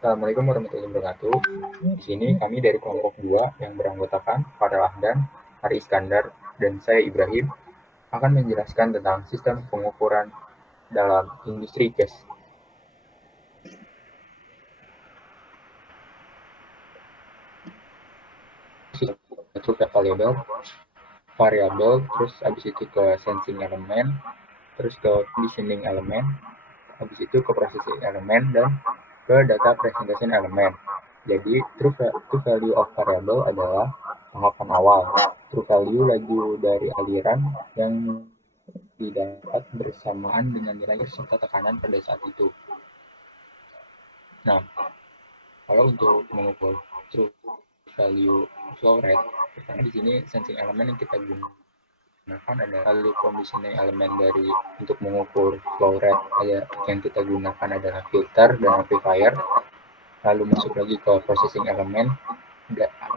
Assalamualaikum warahmatullahi wabarakatuh. Di sini kami dari kelompok 2 yang beranggotakan Farel Ahdan, Ari Iskandar, dan saya Ibrahim akan menjelaskan tentang sistem pengukuran dalam industri gas. Variabel, terus habis itu ke sensing elemen, terus ke conditioning elemen, habis itu ke processing elemen, dan ke data presentation elemen. Jadi, true value of variable adalah tahapan awal. True value laju dari aliran yang didapat bersamaan dengan nilai serta tekanan pada saat itu. Nah, kalau untuk mengukur true value flow rate, pertama di sini sensing elemen yang kita gunakan adalah lalu conditioning elemen dari untuk mengukur flow rate yang kita gunakan adalah filter dan amplifier. Lalu masuk lagi ke processing elemen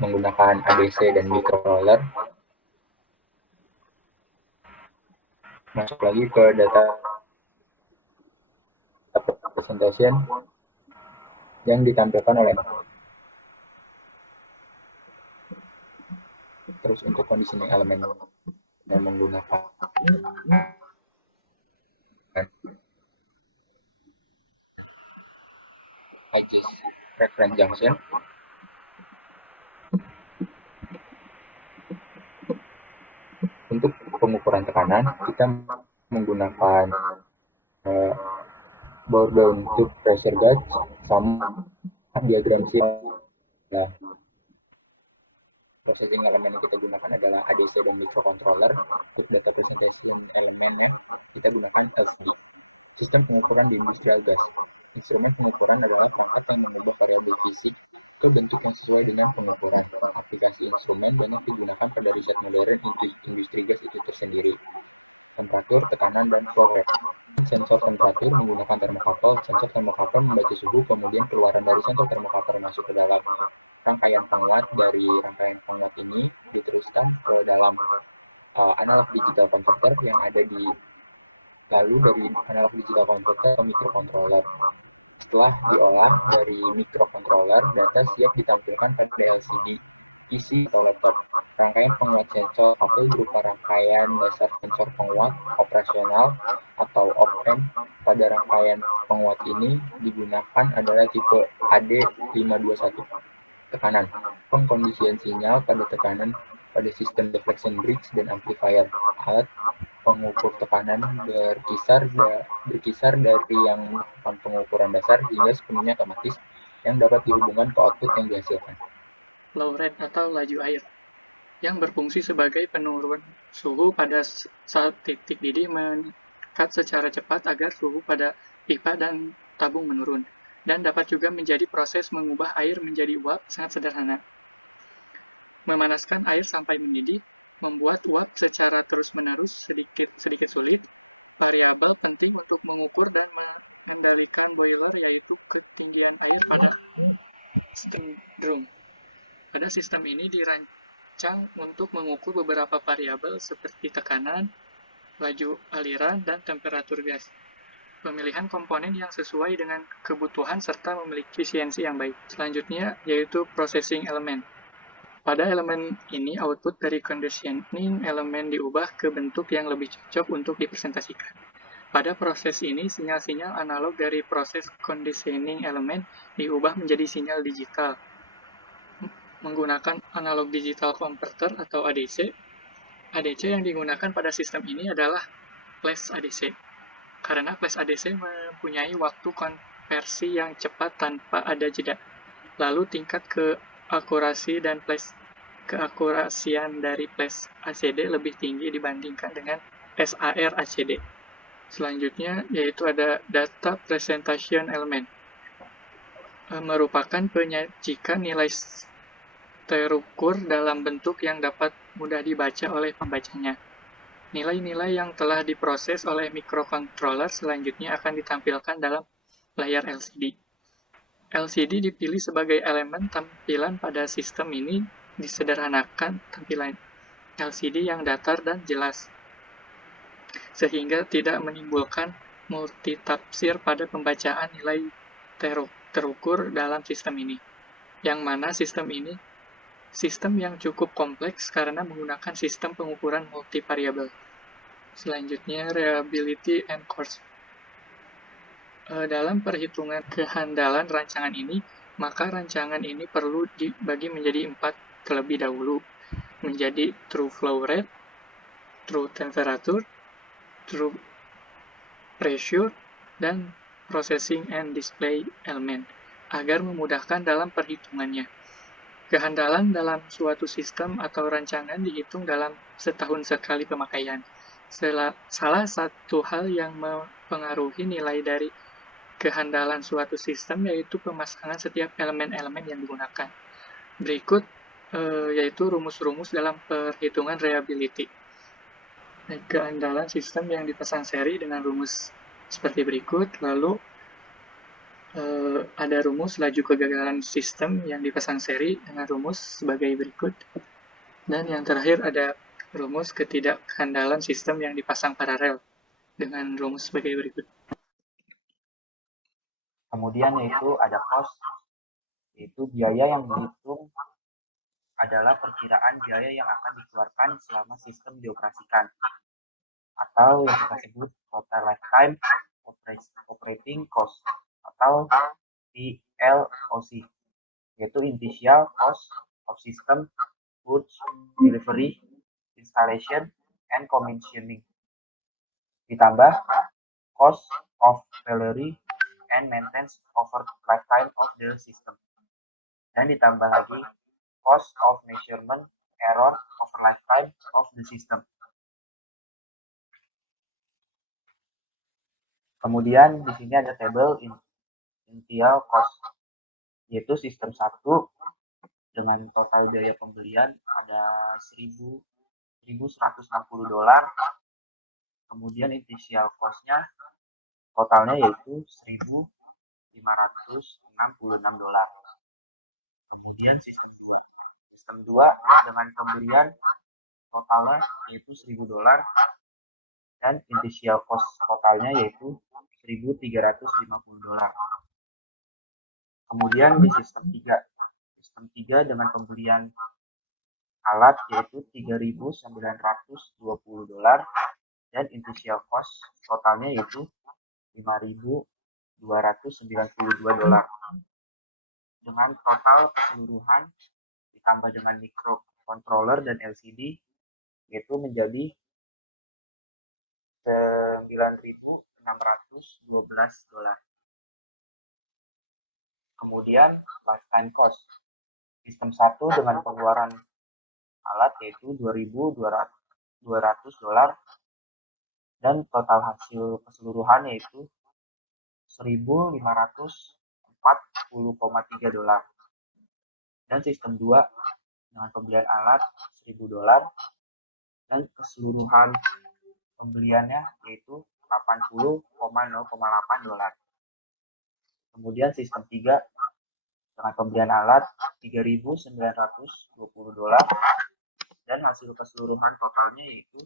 menggunakan ADC dan microcontroller. Masuk lagi ke data presentation yang ditampilkan oleh terus untuk conditioning elemen dan menggunakan IGES reference junction. Untuk pengukuran tekanan kita menggunakan bore down tube pressure gauge sama diagram SIP. Nah, processing elemen yang kita gunakan adalah ADC dan microcontroller. Untuk data presentation elemennya kita gunakan LCD. Sistem pengukuran di industrial gas. Instrumen pengukuran adalah perangkat yang mengubah variabel fisik ke bentuk yang sesuai dengan pengukuran. Aplikasi instrumen banyak digunakan pada riset modern industri gas itu tersendiri. Temperatur, tekanan, dan flow rate. Sensor temperatur menggunakan termokapel. Sensor termokapel membaca suhu, kemudian keluaran dari sensor termokapel masuk ke dalam rangkaian penguat. Dari rangkaian penguat ini diteruskan ke dalam analog digital converter yang ada di lalu dari analog digital converter ke microcontroller. Setelah diolah dari microcontroller, data siap ditampilkan pada LCD, PC atau laptop. Rangkaian penguat sensor kabel berupa rangkaian dasar sensor penguat operasional atau op-amp. Pada rangkaian penguat ini digunakan adalah tipe AD521. Tekanan, pengkondisian sinyal pada tekanan pada sistem deflection bridge dan amplifier. Alat pengukur tekanan berkisar dari yang melakukan pengukuran dasar hingga sepenuhnya otomatis yang dapat dihubungkan ke output yang dihasilkan. Flow rate atau laju air yang berfungsi sebagai penurun suhu pada saat titik didih meningkat secara cepat agar suhu pada pipa dan tabung menurun, dan dapat juga menjadi proses mengubah air menjadi uap sangat sederhana. Memanaskan air sampai mendidih, membuat uap secara terus-menerus sedikit sulit. Variabel penting untuk mengukur dan mengendalikan boiler yaitu ketinggian air pada steam drum. Pada sistem ini dirancang untuk mengukur beberapa variabel seperti tekanan, laju aliran, dan temperatur gas. Pemilihan komponen yang sesuai dengan kebutuhan serta memiliki efisiensi yang baik. Selanjutnya yaitu processing element. Pada elemen ini, output dari conditioning elemen diubah ke bentuk yang lebih cocok untuk dipresentasikan. Pada proses ini, sinyal-sinyal analog dari proses conditioning elemen diubah menjadi sinyal digital. Menggunakan analog digital converter atau ADC. ADC yang digunakan pada sistem ini adalah flash ADC. Karena flash ADC mempunyai waktu konversi yang cepat tanpa ada jeda. Lalu tingkat keakurasi dan keakurasian dari flash ACD lebih tinggi dibandingkan dengan SAR ACD. Selanjutnya yaitu ada data presentation element. Merupakan penyajikan nilai terukur dalam bentuk yang dapat mudah dibaca oleh pembacanya. Nilai-nilai yang telah diproses oleh microcontroller selanjutnya akan ditampilkan dalam layar LCD. LCD dipilih sebagai elemen tampilan pada sistem ini disederhanakan tampilan LCD yang datar dan jelas, sehingga tidak menimbulkan multitafsir pada pembacaan nilai terukur dalam sistem ini. Yang mana sistem ini sistem yang cukup kompleks karena menggunakan sistem pengukuran multivariabel. Selanjutnya, reliability and cost. Dalam perhitungan kehandalan rancangan ini, maka rancangan ini perlu dibagi menjadi 4 terlebih dahulu, menjadi true flow rate, true temperature, true pressure, dan processing and display element, agar memudahkan dalam perhitungannya. Kehandalan dalam suatu sistem atau rancangan dihitung dalam setahun sekali pemakaian. Salah satu hal yang mempengaruhi nilai dari kehandalan suatu sistem yaitu pemasangan setiap elemen-elemen yang digunakan. Berikut yaitu rumus-rumus dalam perhitungan reliability. Kehandalan sistem yang dipasang seri dengan rumus seperti berikut. Lalu ada rumus laju kegagalan sistem yang dipasang seri dengan rumus sebagai berikut. Dan yang terakhir ada rumus ketidakhandalan sistem yang dipasang paralel dengan rumus sebagai berikut. Kemudian yaitu ada cost, yaitu biaya yang dihitung adalah perkiraan biaya yang akan dikeluarkan selama sistem dioperasikan, atau yang kita sebut total lifetime operating cost atau PLOC, yaitu initial cost of system, goods, delivery, installation, and commissioning, ditambah cost of failure and maintenance over lifetime of the system, dan ditambah lagi cost of measurement error over lifetime of the system. Kemudian di sini ada tabel initial cost, yaitu sistem 1 dengan total biaya pembelian ada $1.160. Kemudian initial cost-nya totalnya yaitu $1.566. Kemudian sistem 2. Sistem 2 dengan pembelian totalnya yaitu $1.000 dan initial cost totalnya yaitu $1.350. Kemudian di sistem 3. Sistem 3 dengan pembelian alat yaitu $3.920 dan initial cost totalnya yaitu $5.292. Dengan total keseluruhan ditambah dengan microcontroller dan LCD yaitu menjadi $9.612. Kemudian lifetime cost. Sistem 1 dengan pengeluaran alat yaitu $2.200 dan total hasil keseluruhan yaitu $1.540,3. Dan sistem 2 dengan pembelian alat $1.000 dan keseluruhan pembeliannya yaitu $80,08. Kemudian sistem 3 dengan pembelian alat $3.920 dan hasil keseluruhan totalnya yaitu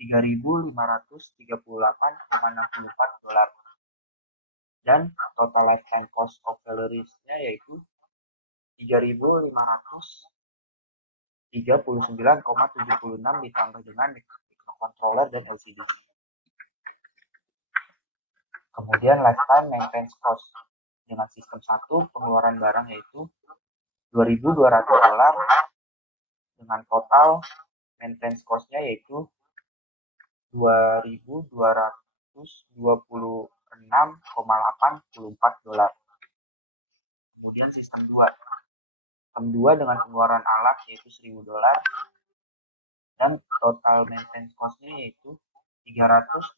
$3.538,64. Dan total lifetime cost of failure-nya yaitu $3.539,76 ditambah dengan microcontroller dan LCD. Kemudian lifetime maintenance cost. Dengan sistem 1 pengeluaran barang yaitu $2.200 dengan total maintenance cost-nya yaitu $2.226,84. Kemudian sistem 2. Sistem 2 dengan pengeluaran alat yaitu $1.000 dan total maintenance cost-nya yaitu $320.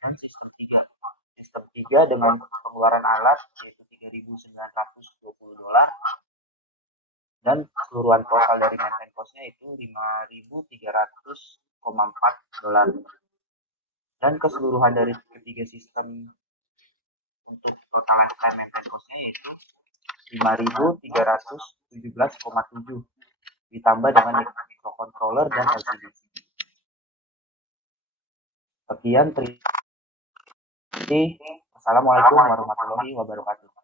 Dan sistem 3. Sistem 3 dengan pengeluaran alat yaitu $3.920 dan keseluruhan total dari maintenance cost-nya itu $5.300,4. Dan keseluruhan dari ketiga sistem untuk total lifetime maintenance cost-nya yaitu $5.317,7 ditambah dengan microcontroller dan LCD. Sekian, terima kasih. Assalamualaikum warahmatullahi wabarakatuh.